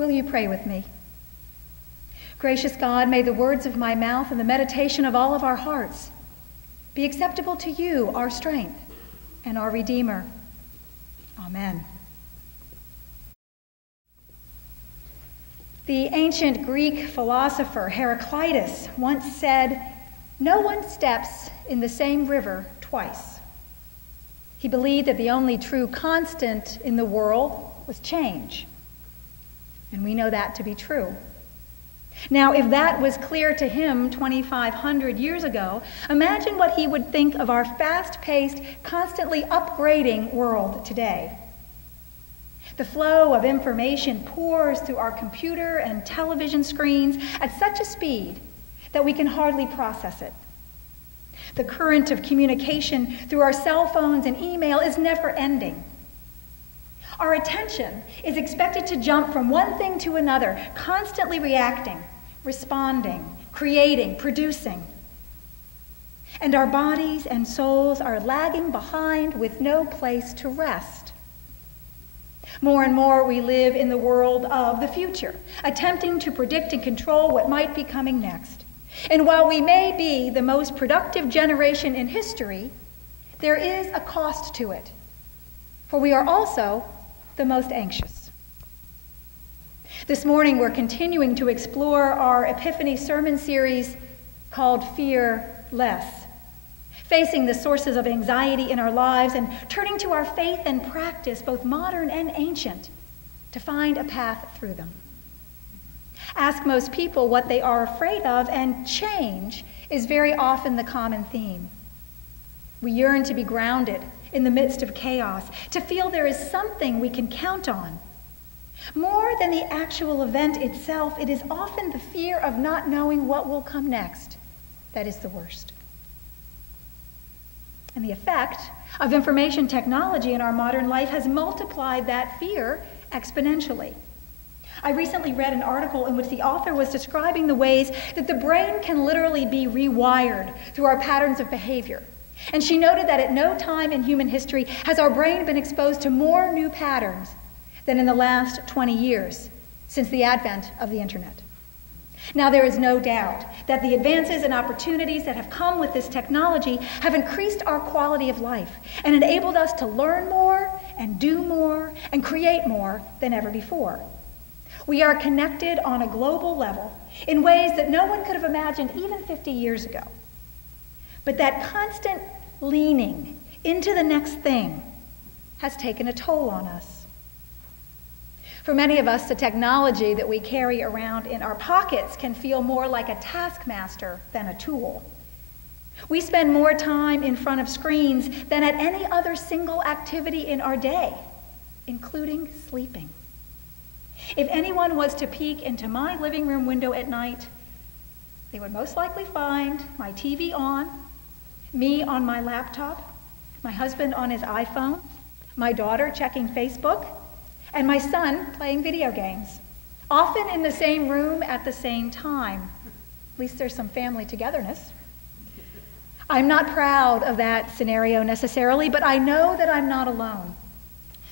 Will you pray with me? Gracious God, may the words of my mouth and the meditation of all of our hearts be acceptable to you, our strength and our Redeemer. Amen. The ancient Greek philosopher Heraclitus once said, "No one steps in the same river twice." He believed that the only true constant in the world was change. And we know that to be true. Now, if that was clear to him 2,500 years ago, imagine what he would think of our fast-paced, constantly upgrading world today. The flow of information pours through our computer and television screens at such a speed that we can hardly process it. The current of communication through our cell phones and email is never ending. Our attention is expected to jump from one thing to another, constantly reacting, responding, creating, producing. And our bodies and souls are lagging behind with no place to rest. More and more we live in the world of the future, attempting to predict and control what might be coming next. And while we may be the most productive generation in history, there is a cost to it, for we are also the most anxious. This morning we're continuing to explore our Epiphany sermon series called Fear Less, facing the sources of anxiety in our lives and turning to our faith and practice, both modern and ancient, to find a path through them. Ask most people what they are afraid of, and change is very often the common theme. We yearn to be grounded in the midst of chaos, to feel there is something we can count on. More than the actual event itself, it is often the fear of not knowing what will come next that is the worst. And the effect of information technology in our modern life has multiplied that fear exponentially. I recently read an article in which the author was describing the ways that the brain can literally be rewired through our patterns of behavior. And she noted that at no time in human history has our brain been exposed to more new patterns than in the last 20 years since the advent of the internet. Now, there is no doubt that the advances and opportunities that have come with this technology have increased our quality of life and enabled us to learn more and do more and create more than ever before. We are connected on a global level in ways that no one could have imagined even 50 years ago. But that constant leaning into the next thing has taken a toll on us. For many of us, the technology that we carry around in our pockets can feel more like a taskmaster than a tool. We spend more time in front of screens than at any other single activity in our day, including sleeping. If anyone was to peek into my living room window at night, they would most likely find my TV on, me on my laptop, my husband on his iPhone, my daughter checking Facebook, and my son playing video games, often in the same room at the same time. At least there's some family togetherness. I'm not proud of that scenario necessarily, but I know that I'm not alone.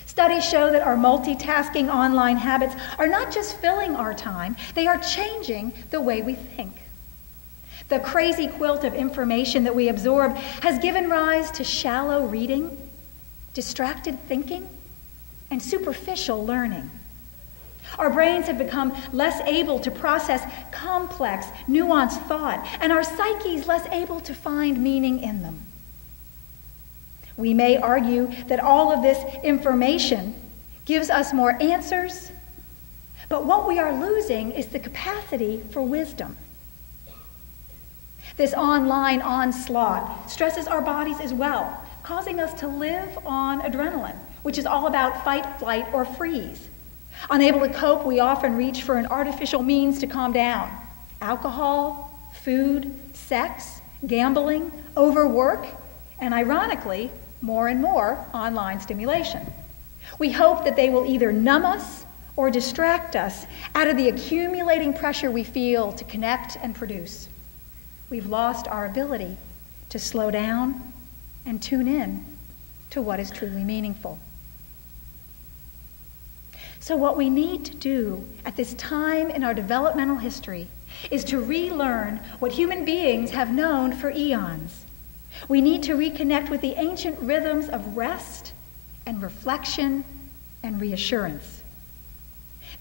Studies show that our multitasking online habits are not just filling our time, they are changing the way we think. The crazy quilt of information that we absorb has given rise to shallow reading, distracted thinking, and superficial learning. Our brains have become less able to process complex, nuanced thought, and our psyches less able to find meaning in them. We may argue that all of this information gives us more answers, but what we are losing is the capacity for wisdom. This online onslaught stresses our bodies as well, causing us to live on adrenaline, which is all about fight, flight, or freeze. Unable to cope, we often reach for an artificial means to calm down. Alcohol, food, sex, gambling, overwork, and ironically, more and more online stimulation. We hope that they will either numb us or distract us out of the accumulating pressure we feel to connect and produce. We've lost our ability to slow down and tune in to what is truly meaningful. So what we need to do at this time in our developmental history is to relearn what human beings have known for eons. We need to reconnect with the ancient rhythms of rest and reflection and reassurance.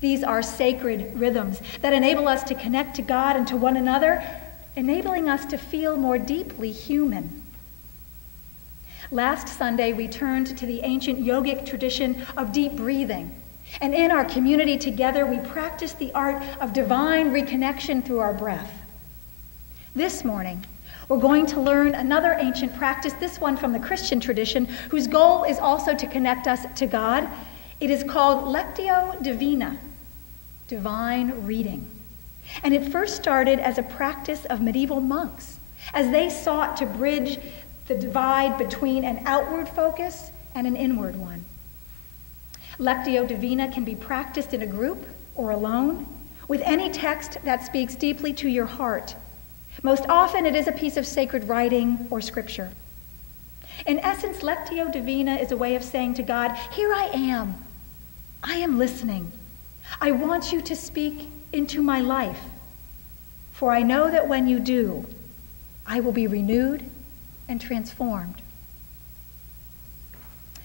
These are sacred rhythms that enable us to connect to God and to one another, enabling us to feel more deeply human. Last Sunday, we turned to the ancient yogic tradition of deep breathing. And in our community together, we practiced the art of divine reconnection through our breath. This morning, we're going to learn another ancient practice, this one from the Christian tradition, whose goal is also to connect us to God. It is called Lectio Divina, divine reading. And it first started as a practice of medieval monks, as they sought to bridge the divide between an outward focus and an inward one. Lectio Divina can be practiced in a group or alone with any text that speaks deeply to your heart. Most often it is a piece of sacred writing or scripture. In essence, Lectio Divina is a way of saying to God, here I am. I am listening. I want you to speak into my life. For I know that when you do, I will be renewed and transformed.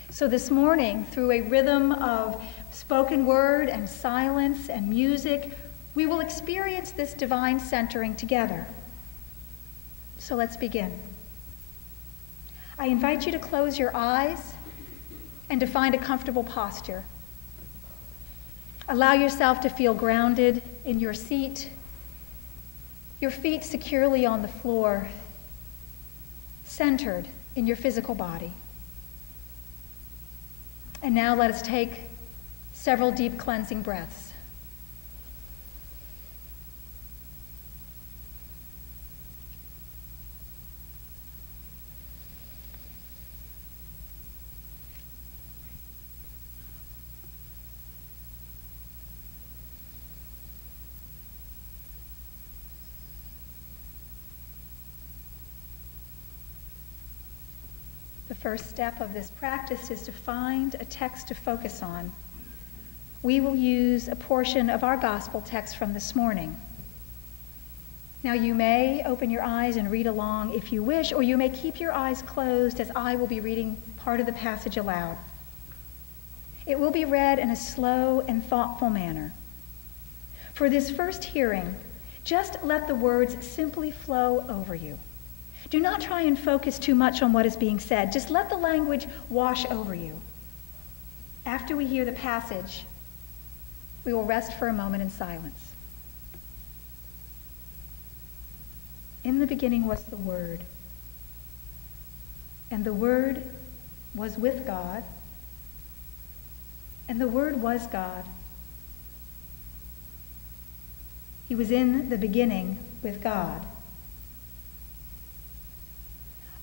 So this morning, through a rhythm of spoken word and silence and music, we will experience this divine centering together. So let's begin. I invite you to close your eyes and to find a comfortable posture. Allow yourself to feel grounded in your seat, your feet securely on the floor, centered in your physical body. And now let us take several deep cleansing breaths. The first step of this practice is to find a text to focus on. We will use a portion of our gospel text from this morning. Now you may open your eyes and read along if you wish, or you may keep your eyes closed as I will be reading part of the passage aloud. It will be read in a slow and thoughtful manner. For this first hearing, just let the words simply flow over you. Do not try and focus too much on what is being said. Just let the language wash over you. After we hear the passage, we will rest for a moment in silence. In the beginning was the Word, and the Word was with God, and the Word was God. He was in the beginning with God.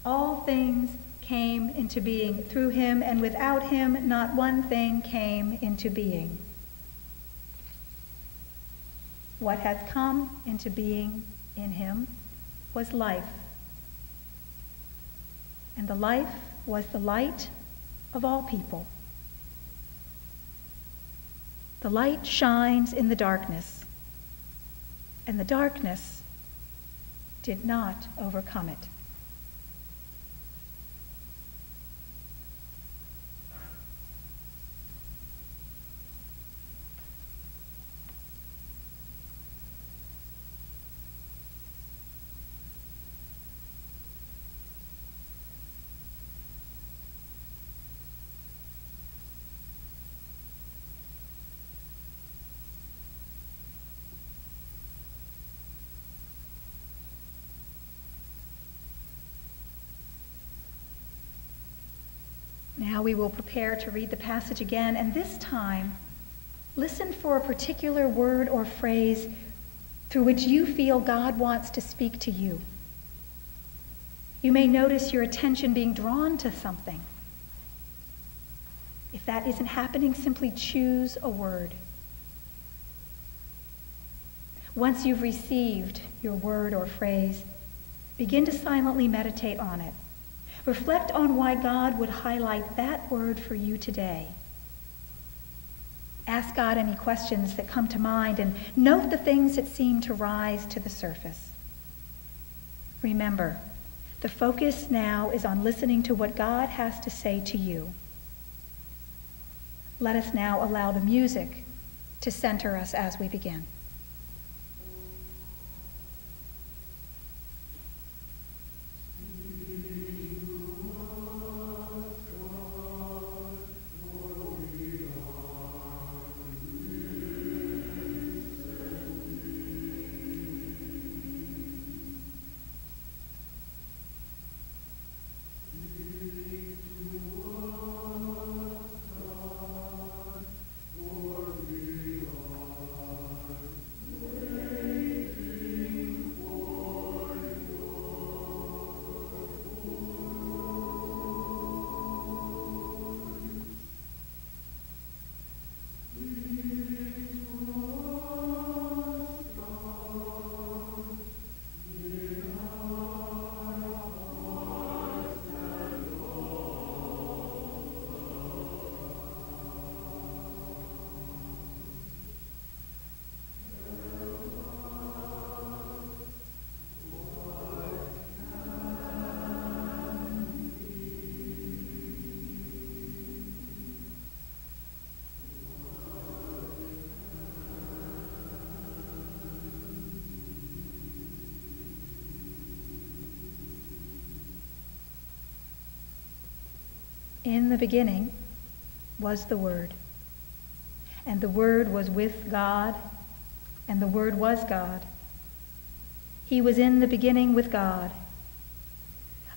All things came into being through him, and without him not one thing came into being. What has come into being in him was life, and the life was the light of all people. The light shines in the darkness, and the darkness did not overcome it. Now we will prepare to read the passage again, and this time, listen for a particular word or phrase through which you feel God wants to speak to you. You may notice your attention being drawn to something. If that isn't happening, simply choose a word. Once you've received your word or phrase, begin to silently meditate on it. Reflect on why God would highlight that word for you today. Ask God any questions that come to mind and note the things that seem to rise to the surface. Remember, the focus now is on listening to what God has to say to you. Let us now allow the music to center us as we begin. In the beginning was the Word, and the Word was with God, and the Word was God. He was in the beginning with God.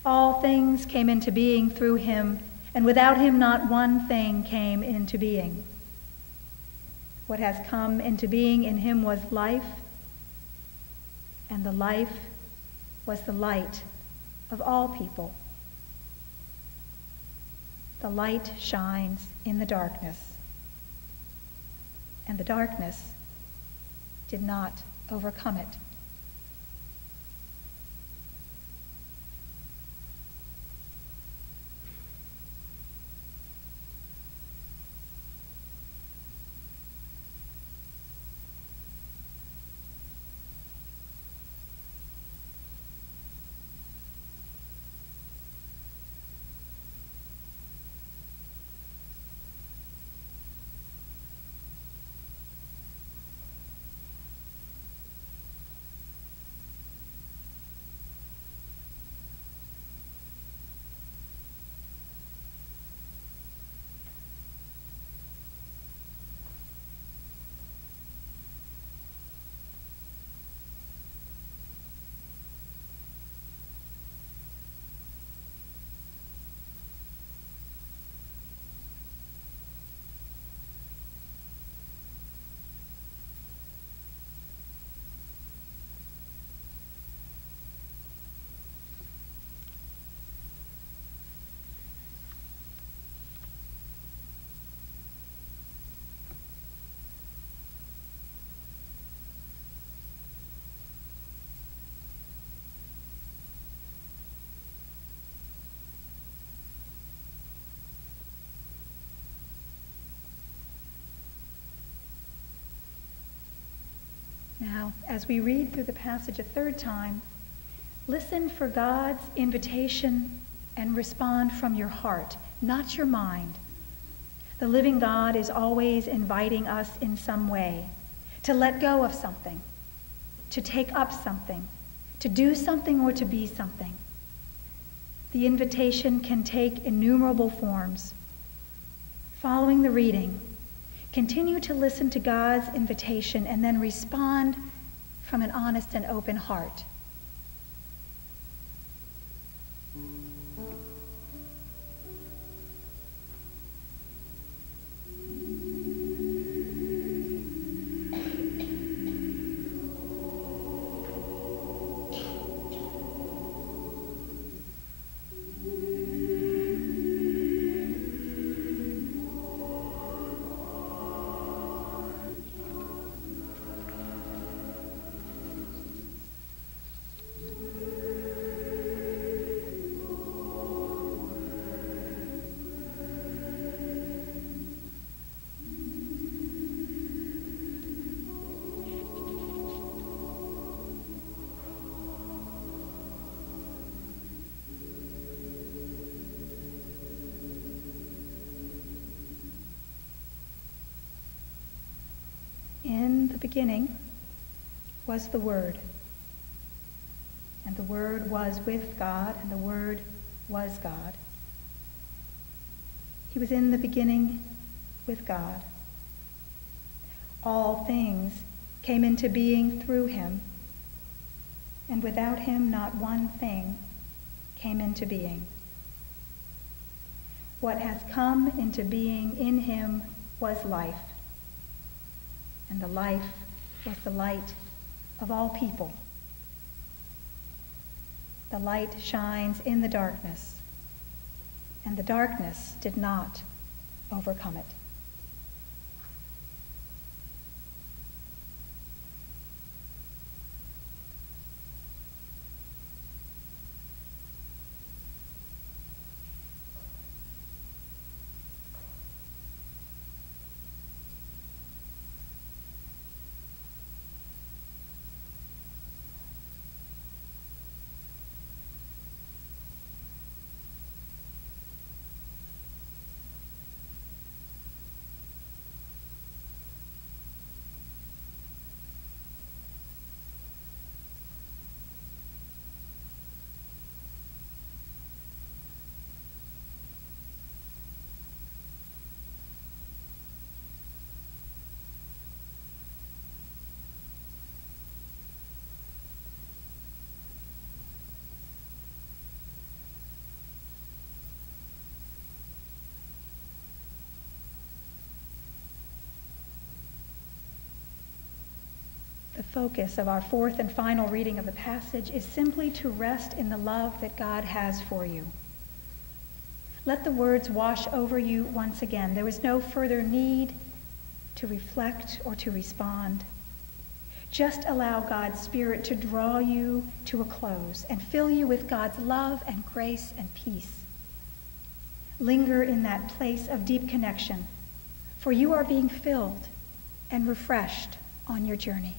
All things came into being through him, and without him not one thing came into being. What has come into being in him was life, and the life was the light of all people. The light shines in the darkness, and the darkness did not overcome it. Now, as we read through the passage a third time, listen for God's invitation and respond from your heart, not your mind. The living God is always inviting us in some way to let go of something, to take up something, to do something or to be something. The invitation can take innumerable forms. Following the reading, continue to listen to God's invitation and then respond from an honest and open heart. In the beginning was the Word, and the Word was with God, and the Word was God. He was in the beginning with God. All things came into being through him, and without him not one thing came into being. What has come into being in him was life, and the life was the light of all people. The light shines in the darkness, and the darkness did not overcome it. The focus of our fourth and final reading of the passage is simply to rest in the love that God has for you. Let the words wash over you once again. There is no further need to reflect or to respond. Just allow God's Spirit to draw you to a close and fill you with God's love and grace and peace. Linger in that place of deep connection, for you are being filled and refreshed on your journey.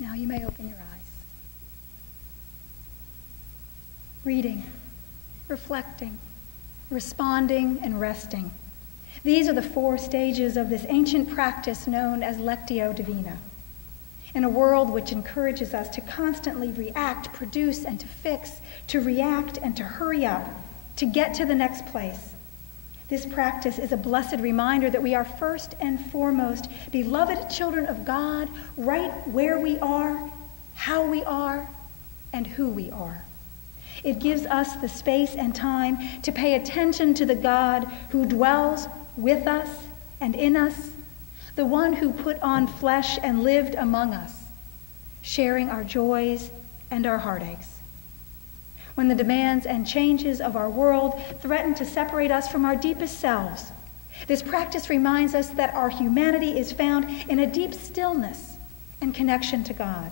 Now you may open your eyes. Reading, reflecting, responding, and resting. These are the four stages of this ancient practice known as Lectio Divina. In a world which encourages us to constantly react, produce, and to fix, to react and to hurry up, to get to the next place, this practice is a blessed reminder that we are first and foremost beloved children of God, right where we are, how we are, and who we are. It gives us the space and time to pay attention to the God who dwells with us and in us, the one who put on flesh and lived among us, sharing our joys and our heartaches. When the demands and changes of our world threaten to separate us from our deepest selves, this practice reminds us that our humanity is found in a deep stillness and connection to God.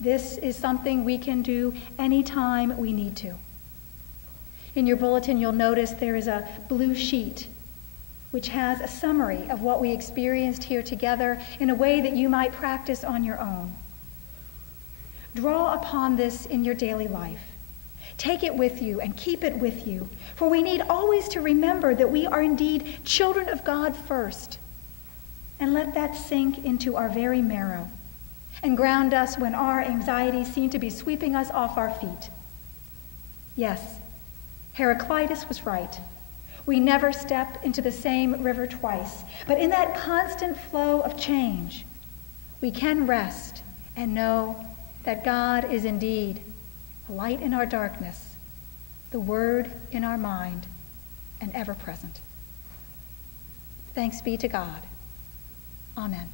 This is something we can do anytime we need to. In your bulletin, you'll notice there is a blue sheet which has a summary of what we experienced here together in a way that you might practice on your own. Draw upon this in your daily life. Take it with you and keep it with you, for we need always to remember that we are indeed children of God first. And let that sink into our very marrow and ground us when our anxieties seem to be sweeping us off our feet. Yes, Heraclitus was right. We never step into the same river twice, but in that constant flow of change, we can rest and know that God is indeed a light in our darkness, the word in our mind, and ever present. Thanks be to God. Amen.